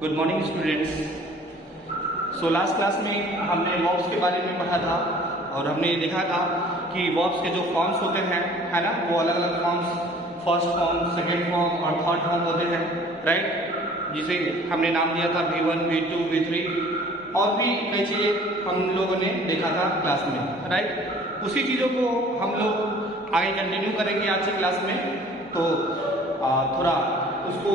Good morning students. So last class में हमने verbs के बारे में पढ़ा था और हमने देखा था कि वर्ब्स के जो फॉर्म्स होते हैं, है ना, वो अलग अलग forms, first form, second form और थर्ड फॉर्म होते हैं, राइट। जिसे हमने नाम दिया था V1, V2, V3 और भी कई चीज़ें हम लोगों ने देखा था क्लास में, राइट। उसी चीज़ों को हम लोग आगे कंटिन्यू करेंगे आज की क्लास में। तो थोड़ा उसको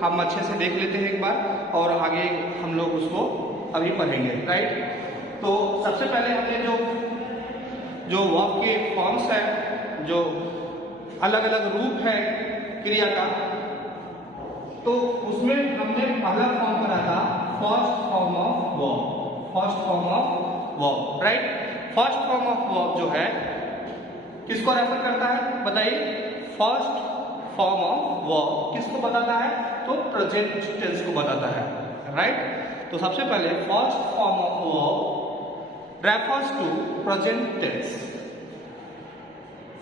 हम अच्छे से देख लेते हैं एक बार और आगे हम लोग उसको अभी पढ़ेंगे, राइट। तो सबसे पहले हमने जो वर्ब के फॉर्म्स है, जो अलग अलग रूप है क्रिया का, तो उसमें हमने पहला फॉर्म करा था first form of verb, first form of verb, right. First form of verb जो है किसको रेफर करता है बताइए? फर्स्ट फॉर्म ऑफ वर्ब किसको बताता है? तो प्रेजेंट टेंस को बताता है, राइट। तो सबसे पहले first form of verb refers to present tense,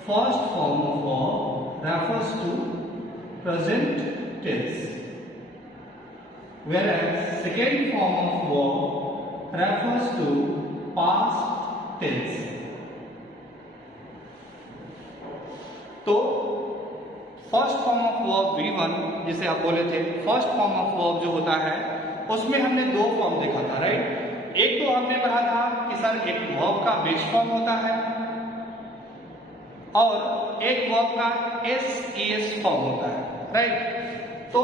first form of verb refers to present tense, whereas second form of verb refers to past tense. तो first form of verb V1 जिसे आप बोले थे, first form of verb जो होता है उसमें हमने दो फॉर्म देखा था, राइट। एक तो हमने पढ़ा था कि सर एक वर्ब का बेस फॉर्म होता है और एक वर्ब का SES फॉर्म होता है, राइट। तो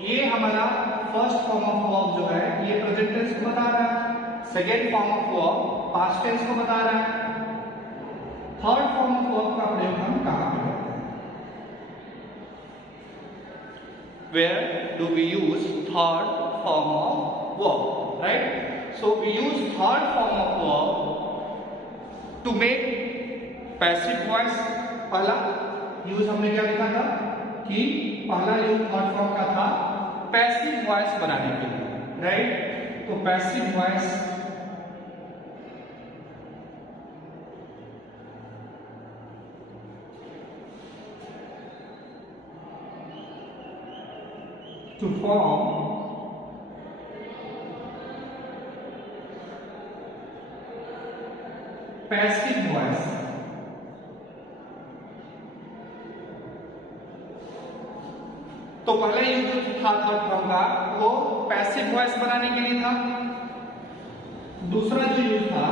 ये हमारा फर्स्ट फॉर्म ऑफ वर्ब जो है ये प्रेजेंट टेंस को बता रहा है, second form of verb past tense को बता रहा है, थर्ड फॉर्म ऑफ वर्ब का प्रयोग हम कहां पे करते हैं? Where do we use third form of verb, right? So we use third form of verb to make passive voice। पहला यूज हमने क्या लिखा था कि पहला यूज थर्ड फॉर्म का था पैसिव वॉइस बनाने के लिए, राइट। तो passive voice to form passive voice, तो पहले यूज जो था थर्ड फॉर्म का वो पैसिव वॉइस बनाने के लिए था। दूसरा जो यूज था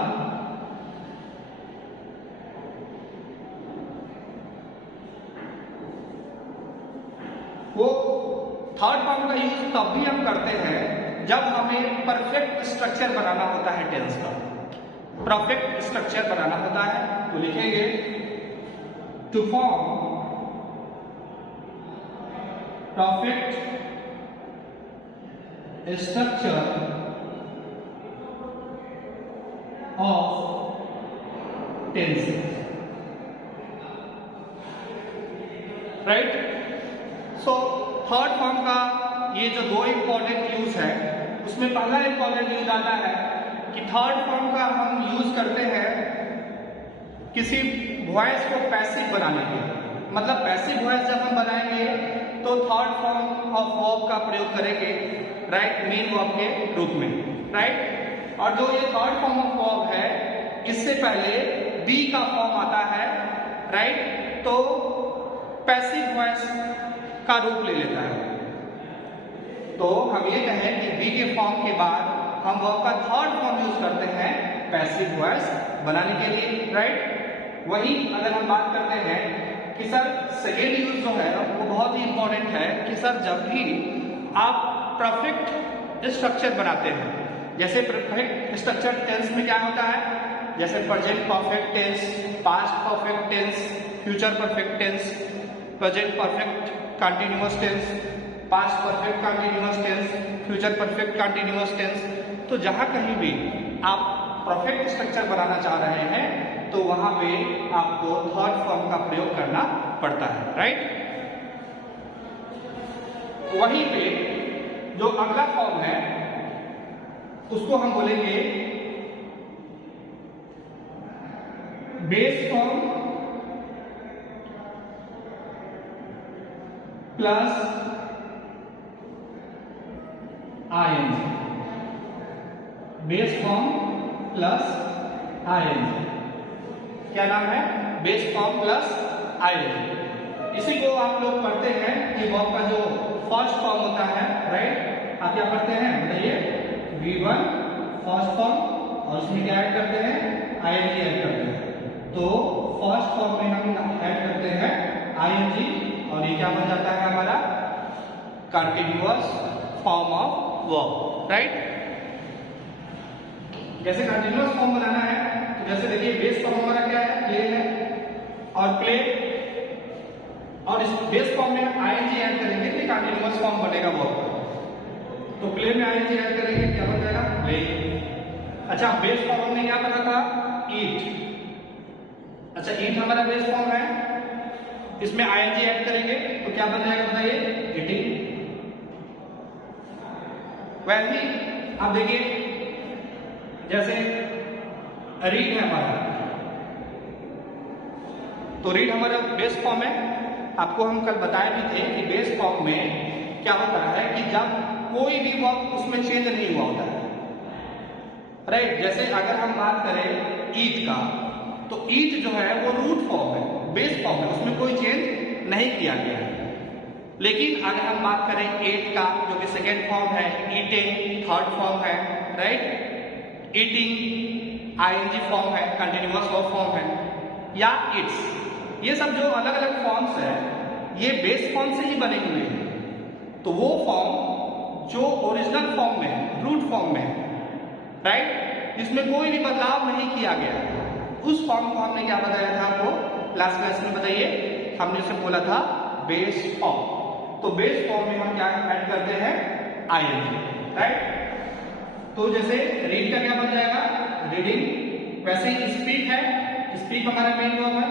वो थर्ड फॉर्म का यूज तब भी हम करते हैं जब हमें परफेक्ट स्ट्रक्चर बनाना होता है टेंस का, परफेक्ट स्ट्रक्चर बनाना होता है। तो लिखेंगे to form perfect structure of tenses, right। so third form का ये जो दो इंपॉर्टेंट यूज है उसमें पहला इंपॉर्टेंट यूज आता है कि थर्ड फॉर्म का हम यूज करते हैं किसी वॉइस को पैसिव बनाने के लिए। मतलब पैसिव वॉइस जब हम बनाएंगे तो थर्ड फॉर्म ऑफ वर्ब का प्रयोग करेंगे, राइट, मेन वर्ब के रूप में, राइट। और जो ये थर्ड फॉर्म ऑफ वर्ब है इससे पहले बी का फॉर्म आता है, राइट। तो पैसिव वॉइस का रूप ले लेता है। तो हम ये कहें कि बी के फॉर्म के बाद हम वर्ब का थर्ड फॉर्म यूज करते हैं पैसिव वॉइस बनाने के लिए, राइट। वही अगर हम बात करते हैं कि सर सेकेंड यूज जो है वो बहुत ही इंपॉर्टेंट है कि सर जब भी आप परफेक्ट स्ट्रक्चर बनाते हैं, जैसे परफेक्ट स्ट्रक्चर टेंस में क्या होता है, जैसे present perfect tense, past perfect tense, future perfect tense, present perfect continuous tense, past perfect continuous tense, future perfect continuous tense. तो जहां कहीं भी आप परफेक्ट स्ट्रक्चर बनाना चाह रहे हैं तो वहां पे आपको थर्ड फॉर्म का प्रयोग करना पड़ता है, राइट। वहीं पे जो अगला फॉर्म है उसको हम बोलेंगे base form plus ING, base form plus ING, क्या नाम है? Base form plus ING. इसी को आप लोग पढ़ते हैं कि वर्ब का जो फर्स्ट फॉर्म होता है, राइट, आप क्या पढ़ते हैं बताइए? V1 फर्स्ट फॉर्म, और उसमें क्या ऐड करते हैं? आईएनजी ऐड करते हैं। तो फर्स्ट फॉर्म में हम ऐड करते हैं आईएनजी, और ये क्या बन जाता है हमारा? Continuous form of verb, right. जैसे कंटिन्यूअस फॉर्म बनाना है तो जैसे देखिए बेस फॉर्म हमारा क्या है? प्ले है, और प्ले, और इस बेस फॉर्म में आईएनजी ऐड करेंगे तो कंटिन्यूअस फॉर्म बनेगा वर्ब का। तो प्ले में आईएनजी ऐड करेंगे, क्या बन जाएगा? प्ले। अच्छा, बेस फॉर्म में क्या बना था? ईट। अच्छा, ईट हमारा बेस फॉर्म है, इसमें आईएनजी ऐड करेंगे तो क्या बन जाएगा बताइए? ईटिंग। वैसे ही आप देखिए जैसे रीड है हमारा, तो रीड हमारा बेस फॉर्म है। आपको हम कल बताए भी थे कि बेस फॉर्म में क्या होता है कि जब कोई भी वर्ब उसमें चेंज नहीं हुआ होता है, राइट। जैसे अगर हम बात करें ईट का, तो ईट जो है वो रूट फॉर्म है, बेस फॉर्म है, उसमें कोई चेंज नहीं किया गया है। लेकिन अगर हम बात करें एट का, जो कि सेकेंड फॉर्म है, ईटिंग थर्ड फॉर्म है, राइट, ईटिंग आईएनजी फॉर्म है, कंटिन्यूअस वर्ब फॉर्म है, या इट्स, ये सब जो अलग अलग फॉर्म्स है ये बेस फॉर्म से ही बने हुए हैं। तो वो फॉर्म जो ओरिजिनल फॉर्म में है, रूट फॉर्म में है, राइट, इसमें कोई भी बदलाव नहीं किया गया, उस फॉर्म को हमने क्या बताया था आपको लास्ट क्लास में? बताइए, हमने उसे बोला था बेस फॉर्म। तो बेस फॉर्म में हम क्या ऐड करते हैं? ING, right. तो जैसे रीड का क्या बन जाएगा? रीडिंग। वैसे ही स्पीक है, स्पीक हमारा मेन वर्ब है,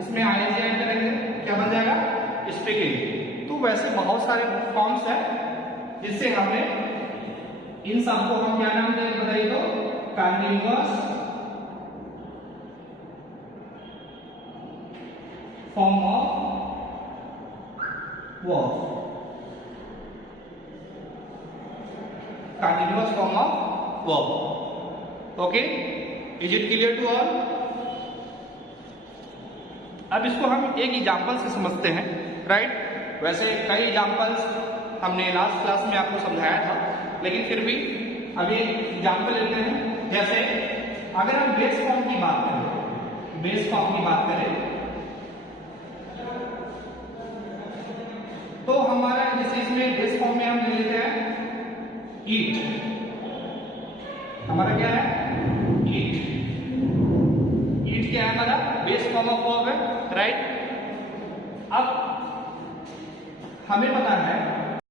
इसमें आईएनजी ऐड करेंगे, क्या बन जाएगा? स्पीकिंग। तो वैसे बहुत सारे फॉर्म्स हैं जिससे हमने इन सबको हम क्या नाम देंगे बताइए? तो continuous form of verb, continuous form of verb. Okay, is it clear to all? अब इसको हम एक एग्जांपल से समझते हैं, राइट। वैसे कई एग्जांपल्स हमने लास्ट क्लास में आपको समझाया था, लेकिन फिर भी अभी एग्जांपल लेते हैं। जैसे अगर हम बेस फॉर्म की बात करें, बेस फॉर्म की बात करें तो हमारा जैसे इसमें बेस फॉर्म में हम ले लेते हैं ईट, हमारा क्या है? ईट। ईट क्या है हमारा? बेस फॉर्म ऑफ वर्ब है, राइट। अब हमें पता है